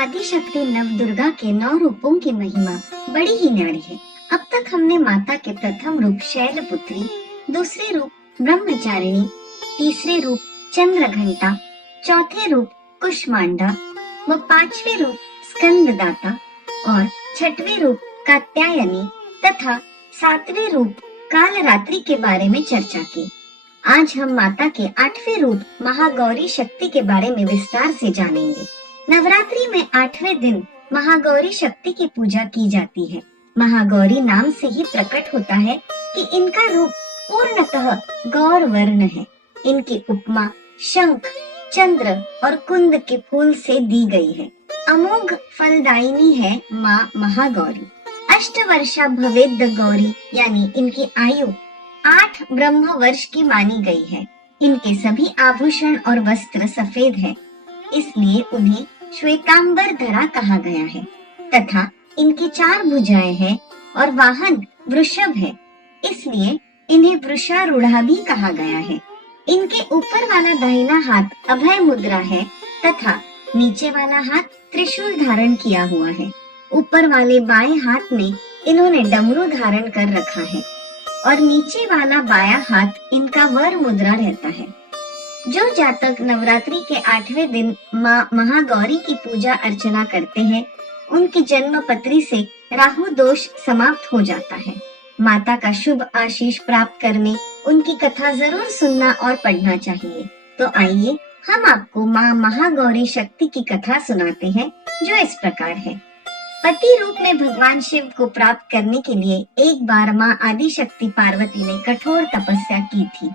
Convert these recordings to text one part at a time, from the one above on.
आदि शक्ति नवदुर्गा के 9 रूपों की महिमा बड़ी ही न्यारी है। अब तक हमने माता के प्रथम रूप शैलपुत्री, दूसरे रूप ब्रह्मचारिणी, तीसरे रूप चंद्रघंटा, चौथे रूप कुष्मांडा व पांचवे रूप स्कंददाता और छठवें रूप कात्यायनी तथा सातवें रूप कालरात्रि के बारे में चर्चा की। आज हम माता के 8वें रूप महागौरी शक्ति के बारे में विस्तार से जानेंगे। नवरात्रि में 8वें दिन महागौरी शक्ति की पूजा की जाती है। महागौरी नाम से ही प्रकट होता है कि इनका रूप पूर्णतः गौर वर्ण है। इनकी उपमा शंख, चंद्र और कुंद के फूल से दी गई है। अमोघ फलदायिनी है माँ महागौरी। अष्टवर्षा भवेद्य गौरी यानी इनकी आयु 8 ब्रह्म वर्ष की मानी गई है। इनके सभी आभूषण और वस्त्र सफेद है, इसलिए उन्हें श्वेतांबर धरा कहा गया है तथा इनकी 4 भुजाएं हैं और वाहन वृषभ है, इसलिए इन्हें वृषारूढ़ा भी कहा गया है। इनके ऊपर वाला दाहिना हाथ अभय मुद्रा है तथा नीचे वाला हाथ त्रिशूल धारण किया हुआ है। ऊपर वाले बाएं हाथ में इन्होंने डमरू धारण कर रखा है और नीचे वाला बाया हाथ इनका वर मुद्रा रहता है। जो जातक नवरात्रि के 8वें दिन माँ महागौरी की पूजा अर्चना करते हैं, उनकी जन्म पत्री से राहु दोष समाप्त हो जाता है। माता का शुभ आशीष प्राप्त करने उनकी कथा जरूर सुनना और पढ़ना चाहिए। तो आइए हम आपको माँ महागौरी शक्ति की कथा सुनाते हैं, जो इस प्रकार है। पति रूप में भगवान शिव को प्राप्त करने के लिए एक बार माँ आदि शक्ति पार्वती ने कठोर तपस्या की थी।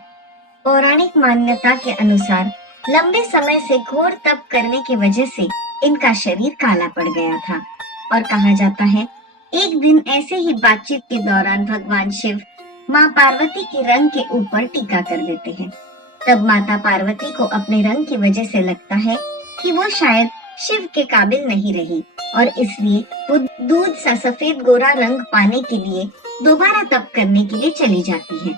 पौराणिक मान्यता के अनुसार लंबे समय से घोर तप करने की वजह से इनका शरीर काला पड़ गया था और कहा जाता है एक दिन ऐसे ही बातचीत के दौरान भगवान शिव माँ पार्वती के रंग के ऊपर टीका कर देते हैं। तब माता पार्वती को अपने रंग की वजह से लगता है कि वो शायद शिव के काबिल नहीं रही और इसलिए वो दूध सा सफेद गोरा रंग पाने के लिए दोबारा तप करने के लिए चली जाती है।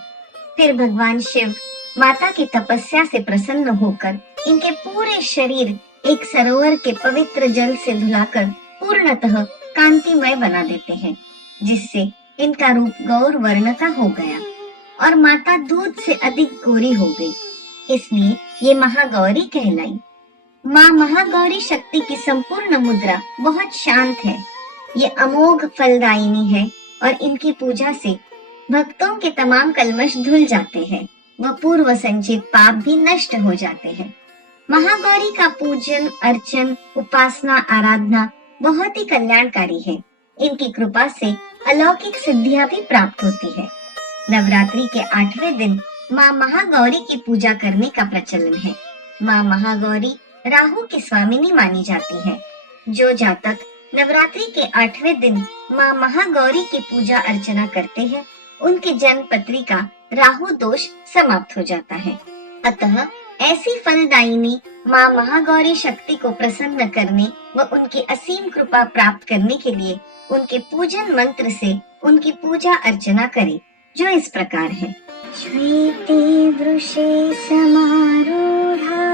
फिर भगवान शिव माता की तपस्या से प्रसन्न होकर इनके पूरे शरीर एक सरोवर के पवित्र जल से धुलाकर पूर्णतः कांतिमय बना देते हैं, जिससे इनका रूप गौर वर्ण का हो गया और माता दूध से अधिक गोरी हो गई, इसलिए ये महागौरी कहलाई। माँ महागौरी शक्ति की संपूर्ण मुद्रा बहुत शांत है। ये अमोघ फलदायिनी है और इनकी पूजा से भक्तों के तमाम कल्मश धुल जाते हैं व पूर्व संचित पाप भी नष्ट हो जाते हैं। महागौरी का पूजन, अर्चन, उपासना, आराधना बहुत ही कल्याणकारी है। इनकी कृपा से अलौकिक सिद्धियां भी प्राप्त होती है। नवरात्रि के 8वें दिन माँ महागौरी की पूजा करने का प्रचलन है। माँ महागौरी राहु की स्वामिनी मानी जाती है। जो जातक नवरात्रि के 8वें दिन माँ महागौरी की पूजा अर्चना करते हैं, उनकी जन्म पत्री का राहु दोष समाप्त हो जाता है। अतः ऐसी फलदायिनी माँ महागौरी शक्ति को प्रसन्न करने व उनकी असीम कृपा प्राप्त करने के लिए उनके पूजन मंत्र से उनकी पूजा अर्चना करें, जो इस प्रकार है। श्वेते वृषे समारूढ़ा